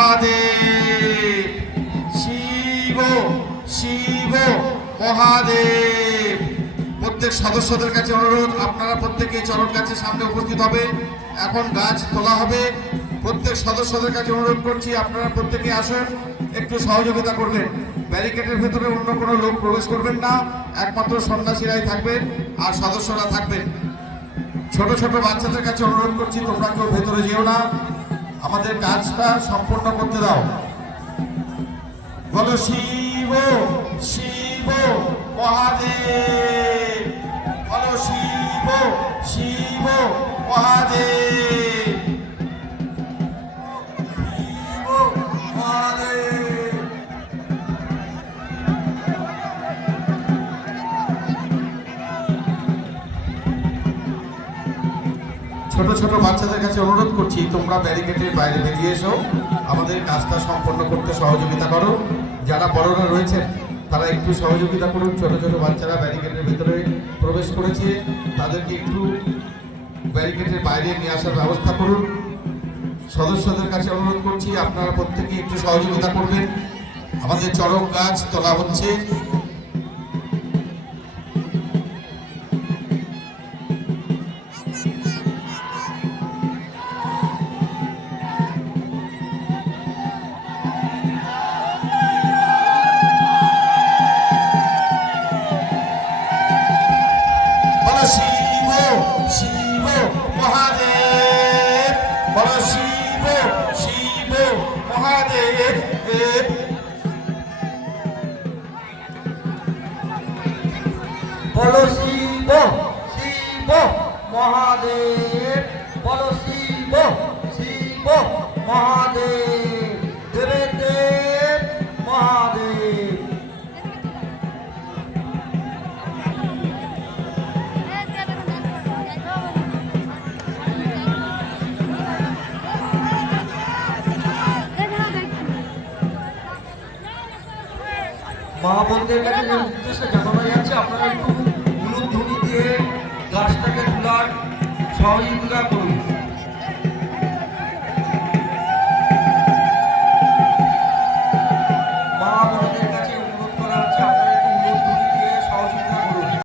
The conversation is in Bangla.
মহাদেব। শিব শিব, মহাদেব। প্রত্যেক সদস্যদের কাছে অনুরোধ, আপনারা প্রত্যেকে চরণ কাছে সামনে উপস্থিত হবে। এখন গাছ তোলা হবে। প্রত্যেক সদস্যদের কাছে অনুরোধ করছি, আপনারা প্রত্যেকে আসুন, একটু সহযোগিতা করবেন। ব্যারিকেডের ভেতরে অন্য কোনো লোক প্রবেশ করবেন না, একমাত্র সন্ন্যাসীরাই থাকবেন আর সদস্যরা থাকবেন। ছোট ছোট বাচ্চাদের কাছে অনুরোধ করছি, তোমরা কেউ ভেতরে যেও না। আমাদের কাজটা সম্পূর্ণ করতে দাও। বলো শিব শিব মহাদেব। বলো শিব শিব মহাদেব। ছোট ছোট বাচ্চাদের কাছে অনুরোধ করছি, তোমরা ব্যারিকেডের বাইরে বেরিয়ে এসো। আমাদের কাজটা সম্পন্ন করতে সহযোগিতা করো। যারা বড়রা রয়েছেন, তারা একটু সহযোগিতা করুন। ছোট ছোট বাচ্চারা ব্যারিকেডের ভিতরে প্রবেশ করেছে, তাদেরকে একটু ব্যারিকেডের বাইরে নিয়ে আসার ব্যবস্থা করুন। সদস্যদের কাছে অনুরোধ করছি, আপনারা প্রত্যেকে একটু সহযোগিতা করবেন। আমাদের চরম গাছ তোলা হচ্ছে। বলো শিব শিব মহাদেব মহাবন্ধের কাছে যে উদ্দেশ্যে জানানো যাচ্ছে আপনারা একটু ধুলি দিয়ে গাছটাকে তোলার সহযোগিতা